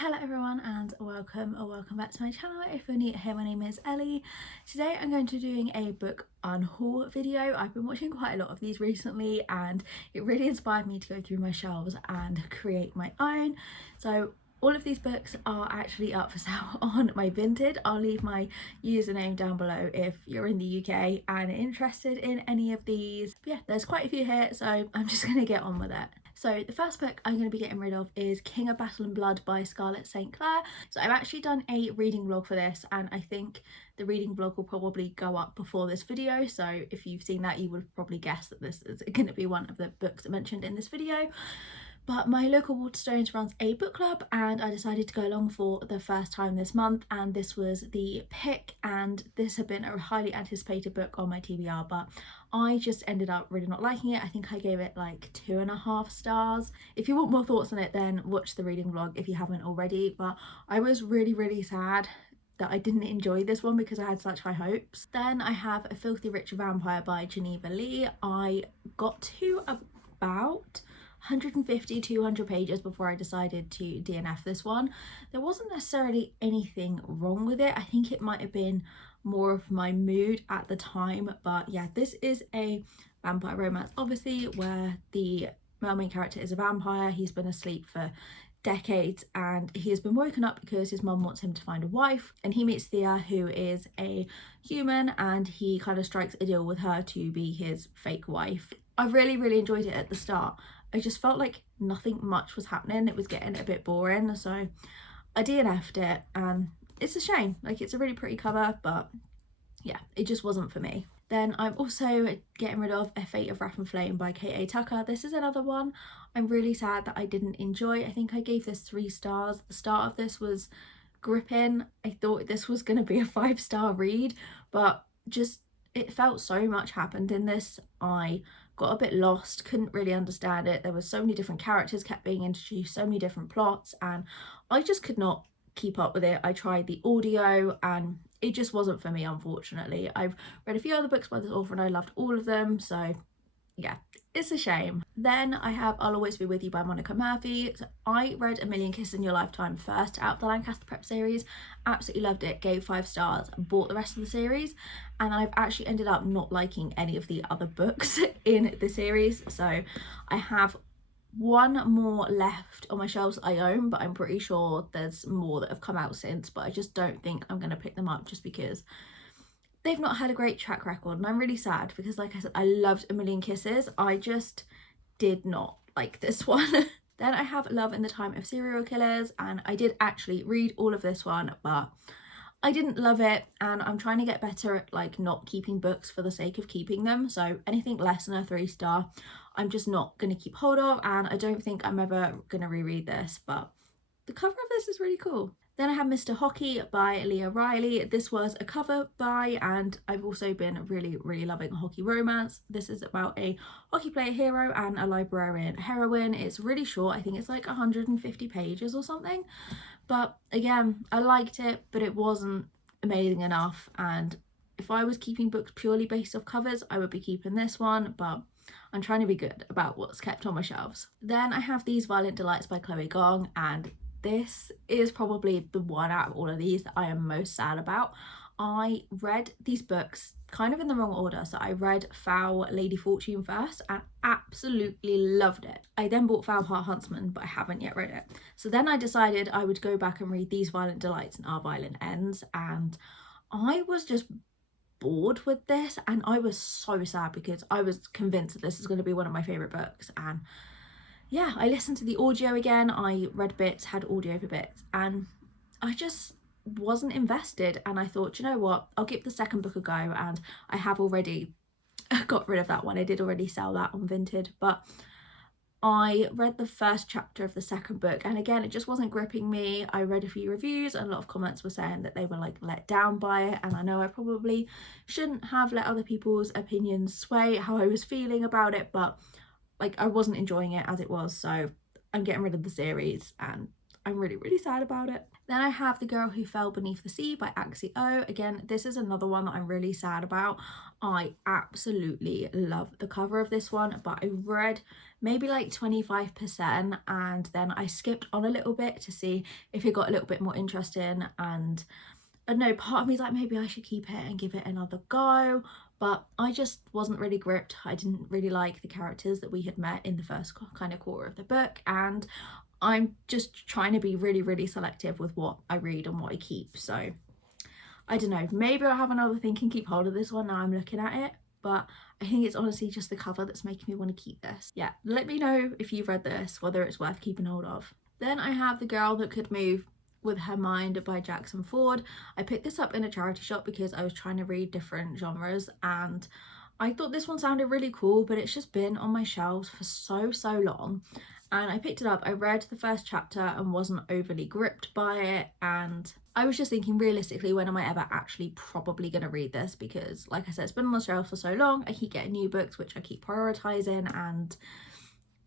Hello everyone and welcome back to my channel. If you're new here, my name is Ellie. Today I'm going to be doing a book unhaul video. I've been watching quite a lot of these recently and it really inspired me to go through my shelves and create my own. So all of these books are actually up for sale on my Vinted. I'll leave my username down below if you're in the UK and interested in any of these. But yeah, there's quite a few here, so I'm just gonna get on with it. So the first book I'm going to be getting rid of is King of Battle and Blood by Scarlett St. Clair. So I've actually done a reading vlog for this and I think the reading vlog will probably go up before this video. So if you've seen that, you would probably guess that this is going to be one of the books mentioned in this video. But my local Waterstones runs a book club and I decided to go along for the first time this month, and this was the pick, and this had been a highly anticipated book on my TBR, but I just ended up really not liking it. I think I gave it like 2.5 stars. If you want more thoughts on it, then watch the reading vlog if you haven't already. But I was really sad that I didn't enjoy this one because I had such high hopes. Then I have A Filthy Rich Vampire by Geneva Lee. I got to about 150-200 pages before I decided to DNF this one. There wasn't necessarily anything wrong with it. I think it might have been more of my mood at the time, but yeah, this is a vampire romance, obviously, where the male main character is a vampire. He's been asleep for decades and he has been woken up because his mum wants him to find a wife, and he meets Thea, who is a human, and he kind of strikes a deal with her to be his fake wife. I really enjoyed it at the start. I just felt like nothing much was happening. It was getting a bit boring, so I DNF'd it, and it's a shame. Like, it's a really pretty cover, but yeah, it just wasn't for me. Then I'm also getting rid of A Fate of Wrath and Flame by K.A. Tucker. This is another one I'm really sad that I didn't enjoy. I think I gave this 3 stars. The start of this was gripping. I thought this was going to be a 5-star read, but just it felt so much happened in this. I got a bit lost, couldn't really understand it. There were so many different characters kept being introduced, so many different plots, and I just could not keep up with it. I tried the audio and it just wasn't for me, unfortunately. I've read a few other books by this author and I loved all of them, so yeah, it's a shame. Then I have I'll Always Be With You by Monica Murphy. So I read A Million Kisses in Your Lifetime first out of the Lancaster Prep series, absolutely loved it, gave 5 stars, bought the rest of the series, and I've actually ended up not liking any of the other books in the series. So I have one more left on my shelves that I own, but I'm pretty sure there's more that have come out since, but I just don't think I'm going to pick them up just because they've not had a great track record, and I'm really sad because, like I said, I loved A Million Kisses. I just did not like this one. Then I have Love in the Time of Serial Killers, and I did actually read all of this one, but I didn't love it, and I'm trying to get better at like not keeping books for the sake of keeping them. So anything less than a 3-star I'm just not going to keep hold of, and I don't think I'm ever going to reread this, but the cover of this is really cool. Then I have Mr. Hockey by Leah Riley. This was a cover by, and I've also been really loving a hockey romance. This is about a hockey player hero and a librarian heroine. It's really short. I think it's like 150 pages or something. But again, I liked it, but it wasn't amazing enough. And if I was keeping books purely based off covers, I would be keeping this one, but I'm trying to be good about what's kept on my shelves. Then I have These Violent Delights by Chloe Gong, and this is probably the one out of all of these that I am most sad about. I read these books kind of in the wrong order. So I read Foul Lady Fortune first and absolutely loved it. I then bought Foul Heart Huntsman, but I haven't yet read it. So then I decided I would go back and read These Violent Delights and Our Violent Ends, and I was just bored with this, and I was so sad because I was convinced that this is going to be one of my favourite books. And yeah, I listened to the audio again, I read bits, had audio for bits, and I just wasn't invested. And I thought, you know what, I'll give the second book a go, and I have already got rid of that one. I did already sell that on Vinted, but I read the first chapter of the second book, and again, it just wasn't gripping me. I read a few reviews and a lot of comments were saying that they were like let down by it, and I know I probably shouldn't have let other people's opinions sway how I was feeling about it, but like I wasn't enjoying it as it was, so I'm getting rid of the series and I'm really sad about it. Then I have The Girl Who Fell Beneath the Sea by Axie O. Again, this is another one that I'm really sad about. I absolutely love the cover of this one, but I read maybe like 25% and then I skipped on a little bit to see if it got a little bit more interesting, and I don't know, part of me is like, maybe I should keep it and give it another go, but I just wasn't really gripped. I didn't really like the characters that we had met in the first kind of quarter of the book, and I'm just trying to be really selective with what I read and what I keep. So I don't know, maybe I'll have another think and keep hold of this one now I'm looking at it, but I think it's honestly just the cover that's making me want to keep this. Yeah, let me know if you've read this, whether it's worth keeping hold of. Then I have The Girl That Could Move with Her Mind by Jackson Ford. I picked this up in a charity shop because I was trying to read different genres, and I thought this one sounded really cool, but it's just been on my shelves for so long. And I picked it up, I read the first chapter and wasn't overly gripped by it, and I was just thinking, realistically, when am I ever actually probably going to read this? Because like I said, it's been on the shelf for so long, I keep getting new books which I keep prioritising, and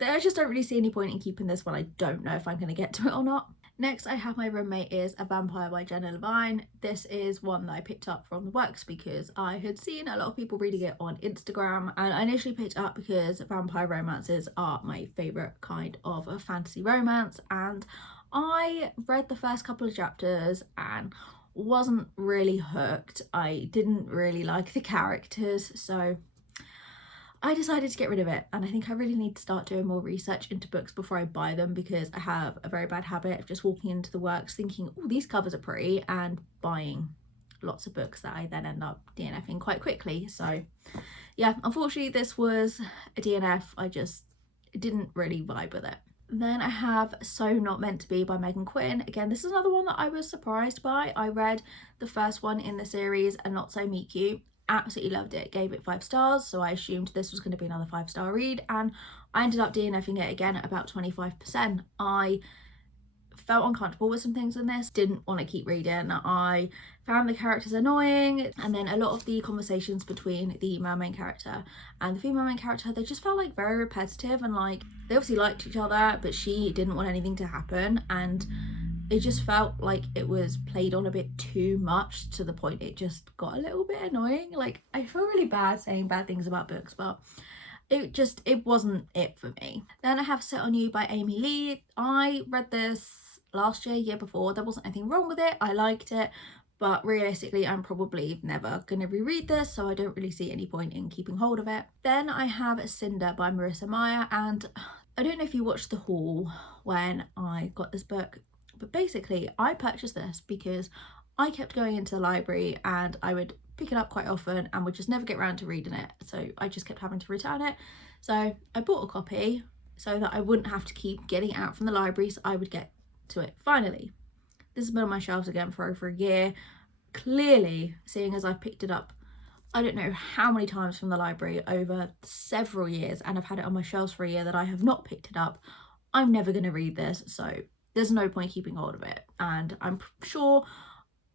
I just don't really see any point in keeping this one. I don't know if I'm going to get to it or not. Next, I have My Roommate Is a Vampire by Jenna Levine. This is one that I picked up from the works because I had seen a lot of people reading it on Instagram, and I initially picked it up because vampire romances are my favourite kind of a fantasy romance, and I read the first couple of chapters and wasn't really hooked. I didn't really like the characters, so I decided to get rid of it, and I think I really need to start doing more research into books before I buy them, because I have a very bad habit of just walking into the works thinking, oh, these covers are pretty, and buying lots of books that I then end up DNFing quite quickly. So yeah, unfortunately this was a DNF. I just didn't really vibe with it. Then I have So Not Meant to Be by Megan Quinn. Again, this is another one that I was surprised by. I read the first one in the series, And Not So Meet Cute. Absolutely loved it, gave it 5 stars, so I assumed this was going to be another 5-star read, and I ended up DNFing it again at about 25%. I felt uncomfortable with some things in this, didn't want to keep reading. I found the characters annoying, and then a lot of the conversations between the male main character and the female main character, they just felt like very repetitive, and like they obviously liked each other but she didn't want anything to happen, and it just felt like it was played on a bit too much, to the point it just got a little bit annoying. Like, I feel really bad saying bad things about books, but it wasn't it for me. Then I have Set On You by Amy Lee. I read this last year before. There wasn't anything wrong with it. I liked it, but realistically I'm probably never going to reread this, so I don't really see any point in keeping hold of it. Then I have Cinder by Marissa Meyer, and I don't know if you watched the haul when I got this book, but basically I purchased this because I kept going into the library and I would pick it up quite often and would just never get around to reading it, so I just kept having to return it. So I bought a copy so that I wouldn't have to keep getting it out from the library, so I would get to it finally. This has been on my shelves again for over a year. Clearly, seeing as I've picked it up I don't know how many times from the library over several years, and I've had it on my shelves for a year, that I have not picked it up, I'm never going to read this, so there's no point keeping hold of it. And I'm sure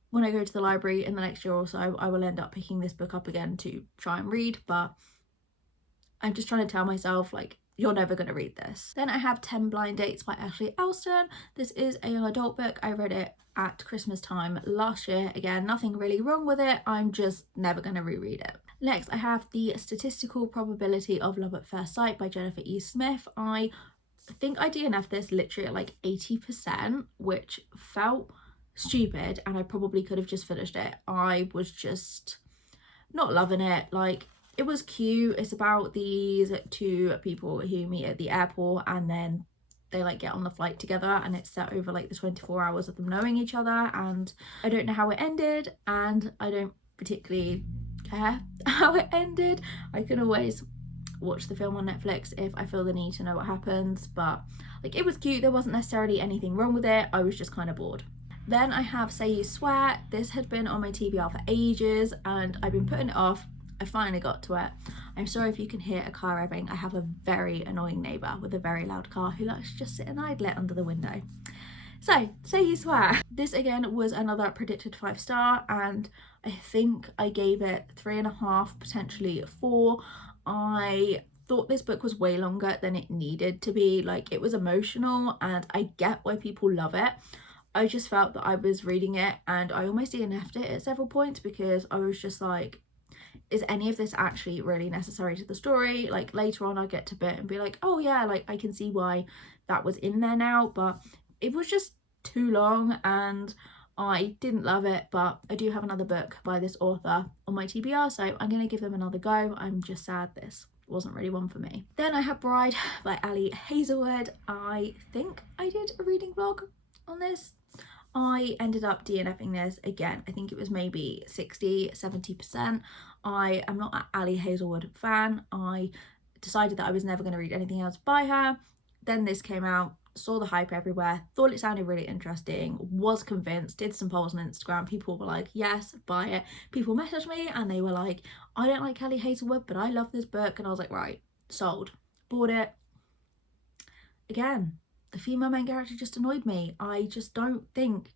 when I go to the library in the next year or so, I will end up picking this book up again to try and read, but I'm just trying to tell myself, like, you're never going to read this. Then I have 10 Blind Dates by Ashley Elston. This is a young adult book. I read it at Christmas time last year. Again, nothing really wrong with it. I'm just never going to reread it. Next, I have The Statistical Probability of Love at First Sight by Jennifer E. Smith. I think I DNF'd this literally at like 80%, which felt stupid, and I probably could have just finished it. I was just not loving it. Like, it was cute. It's about these two people who meet at the airport, and then they like get on the flight together, and it's set over like the 24 hours of them knowing each other, and I don't know how it ended, and I don't particularly care how it ended. I can always watch the film on Netflix if I feel the need to know what happens, but like, it was cute. There wasn't necessarily anything wrong with it. I was just kind of bored. Then I have Say You Swear. This had been on my TBR for ages and I've been putting it off. I finally got to it. I'm sorry if you can hear a car revving. I have a very annoying neighbour with a very loud car who likes to just sit and idle it under the window. So, Say You Swear. This again was another predicted 5-star, and I think I gave it 3.5, potentially 4. I thought this book was way longer than it needed to be. Like, it was emotional and I get why people love it. I just felt that I was reading it and I almost DNF'd it at several points because I was just like, is any of this actually really necessary to the story? Like, later on I'll get to bit and be like, oh yeah, like I can see why that was in there now, but it was just too long and I didn't love it. But I do have another book by this author on my TBR, so I'm gonna give them another go. I'm just sad this wasn't really one for me. Then I have Bride by Ellie Hazelwood. I think I did a reading vlog on this. I ended up DNFing this again. I think it was maybe 60-70%. I am not an Ellie Hazelwood fan. I decided that I was never going to read anything else by her. Then this came out, saw the hype everywhere, thought it sounded really interesting, was convinced, did some polls on Instagram. People were like, yes, buy it. People messaged me and they were like, I don't like Ellie Hazelwood, but I love this book. And I was like, right, sold. Bought it. Again, the female main character just annoyed me. I just don't think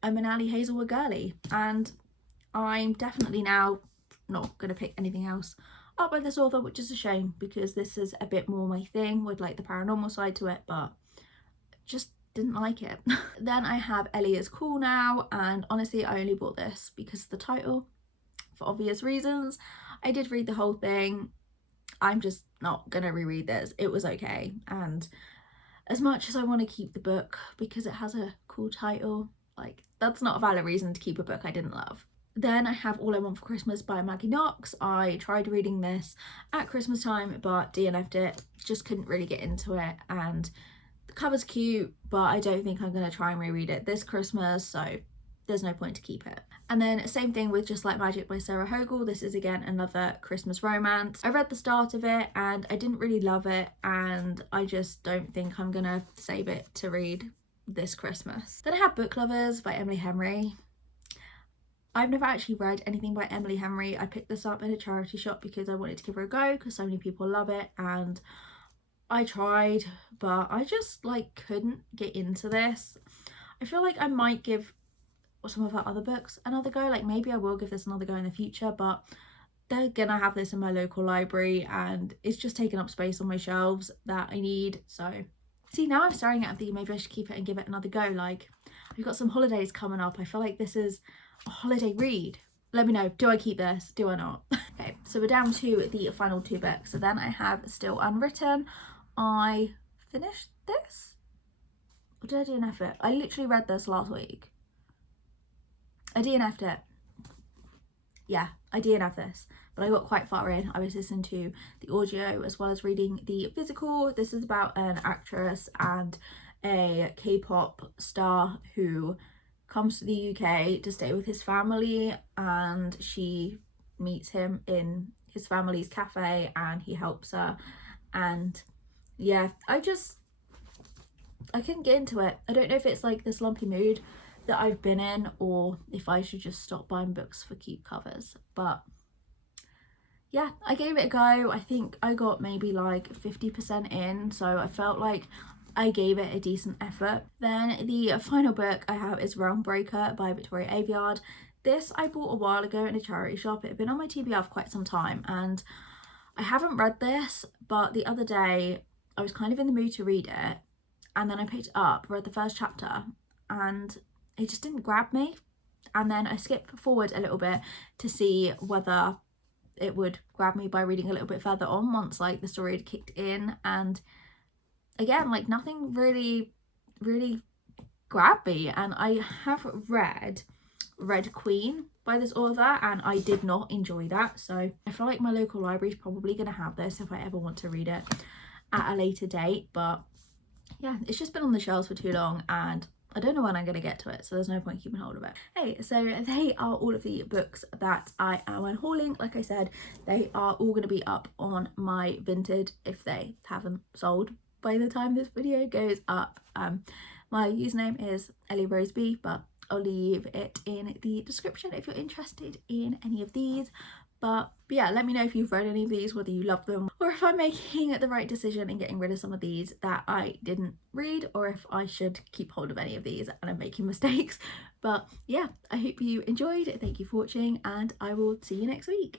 I'm an Ellie Hazelwood girly, and I'm definitely now not going to pick anything else up by this author, which is a shame because this is a bit more my thing with like the paranormal side to it, but just didn't like it. Then I have Ellie is Cool Now, and honestly I only bought this because of the title for obvious reasons. I did read the whole thing. I'm just not gonna reread this. It was okay, and as much as I want to keep the book because it has a cool title, like, that's not a valid reason to keep a book I didn't love. Then I have All I Want for Christmas by Maggie Knox. I tried reading this at Christmas time but DNF'd it, just couldn't really get into it, and the cover's cute but I don't think I'm going to try and reread it this Christmas, so there's no point to keep it. And then same thing with Just Like Magic by Sarah Hogle. This is again another Christmas romance. I read the start of it and I didn't really love it, and I just don't think I'm gonna save it to read this Christmas. Then I have Book Lovers by Emily Henry. I've never actually read anything by Emily Henry. I picked this up at a charity shop because I wanted to give her a go because so many people love it, and I tried but I just like couldn't get into this. I feel like I might give some of her other books another go, like maybe I will give this another go in the future, but they're gonna have this in my local library and it's just taking up space on my shelves that I need. So see, now I'm staring at the maybe I should keep it and give it another go. Like, we've got some holidays coming up. I feel like this is a holiday read. Let me know, do I keep this, do I not? Okay, so we're down to the final two books. So then I have Still Unwritten. I finished this, or did I DNF it? I literally read this last week. I DNF'd it. Yeah, I DNF'd this, but I got quite far in. I was listening to the audio as well as reading the physical. This is about an actress and a K-pop star who comes to the UK to stay with his family, and she meets him in his family's cafe and he helps her. And yeah, I couldn't get into it. I don't know if it's like this lumpy mood that I've been in or if I should just stop buying books for cute covers, but yeah, I gave it a go. I think I got maybe like 50% in, so I felt like I gave it a decent effort. Then the final book I have is Realm Breaker by Victoria Aveyard. This I bought a while ago in a charity shop. It had been on my TBR for quite some time and I haven't read this, but the other day I was kind of in the mood to read it and then I picked it up, read the first chapter, and it just didn't grab me. And then I skipped forward a little bit to see whether it would grab me by reading a little bit further on once like the story had kicked in, and again, like nothing really grabbed me. And I have read Red Queen by this author and I did not enjoy that, so I feel like my local library is probably going to have this if I ever want to read it at a later date. But yeah, it's just been on the shelves for too long and I don't know when I'm going to get to it, so there's no point keeping hold of it. Hey, so they are all of the books that I am unhauling. Like I said, they are all going to be up on my Vinted if they haven't sold by the time this video goes up. My username is Ellie Rose B, but I'll leave it in the description if you're interested in any of these. But yeah, let me know if you've read any of these, whether you love them, or if I'm making the right decision in getting rid of some of these that I didn't read, or if I should keep hold of any of these and I'm making mistakes. But yeah, I hope you enjoyed. Thank you for watching and I will see you next week.